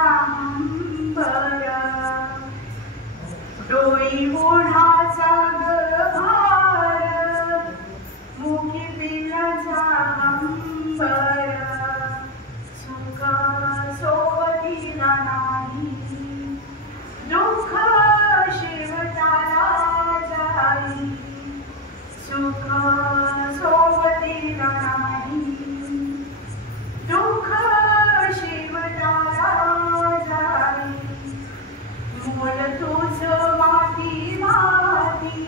हंबर डोई ओढाचा गभार मुखी पिण्याचा हंबर सुख सोबतीला नाही दुःख शेवटाला जाई सुख सोबतीला नाही दुःख शेवटाला जाई मोल तुझं माती माती.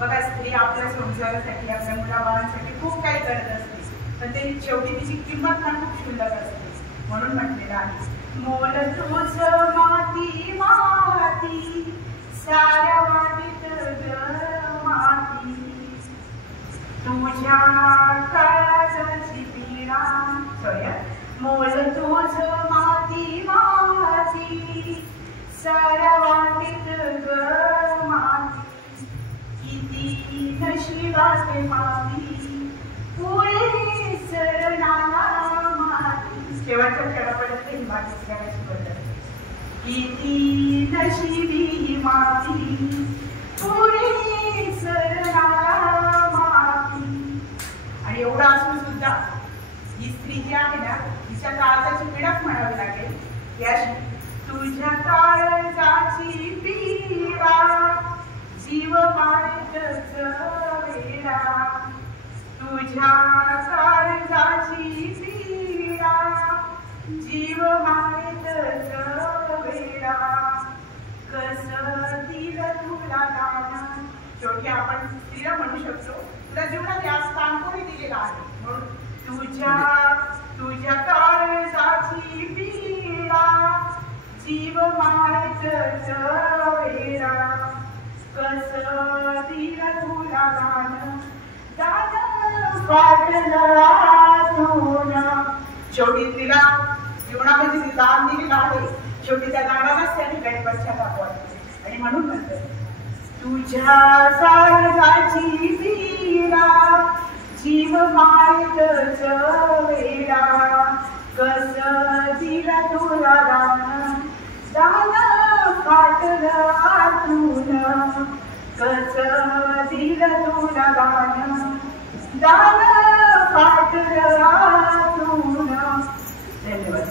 बघा स्त्री आपल्या संसारासाठी आपल्या मुलाबाळांसाठी खूप काही करत असते पण ते शेवटी तिची किंमत ना खूप क्षुल्लक असते म्हणून म्हटलेलं आहे मोल तुझं माती माती साऱ्या वाटीत माती तुझ्या काळजाची पीडा मोल तुझं माती माती साऱ्या वाटीत माती किती नशिबाचे माती पुढे सरणाला माती. शेवटच्या क्षणापर्यंत ही माती करायची पद्धत किती नशिबी माती पुढे सरणाला माती. आणि एवढं असून सुद्धा ही स्त्री जी आहे ना तिच्या काळजाची पीडाच म्हणावी लागेल की अशी तुझ्या काळजाची पीडा जीव मारेतच वेडा तुझ्या काळजाची पीडा जीव मारेतच वेडा कसं दिलं तुला दान. शेवटी आपण स्त्रीला म्हणू शकतो तुला जीवनात या स्थान कोणी दिलेलं आहे म्हणून तुझ्या काळजाची पीडा जीव मारेतच वेडा कसं दिलं तुला दान दान फाटलं आतून. शेवटी तिला जीवनामध्ये जे दान दिलेलं आहे शेवटी त्या दानालाच त्या ठिकाणी पश्चाताप वाटतो आणि म्हणून म्हणतात तुझ्या काळजाची पीडा जीव मारेतच वेडा कसं दिलं तुला दान दान फाटलं आतून कसं दिलं तुला दान दान फाटलं आतून. धन्यवाद.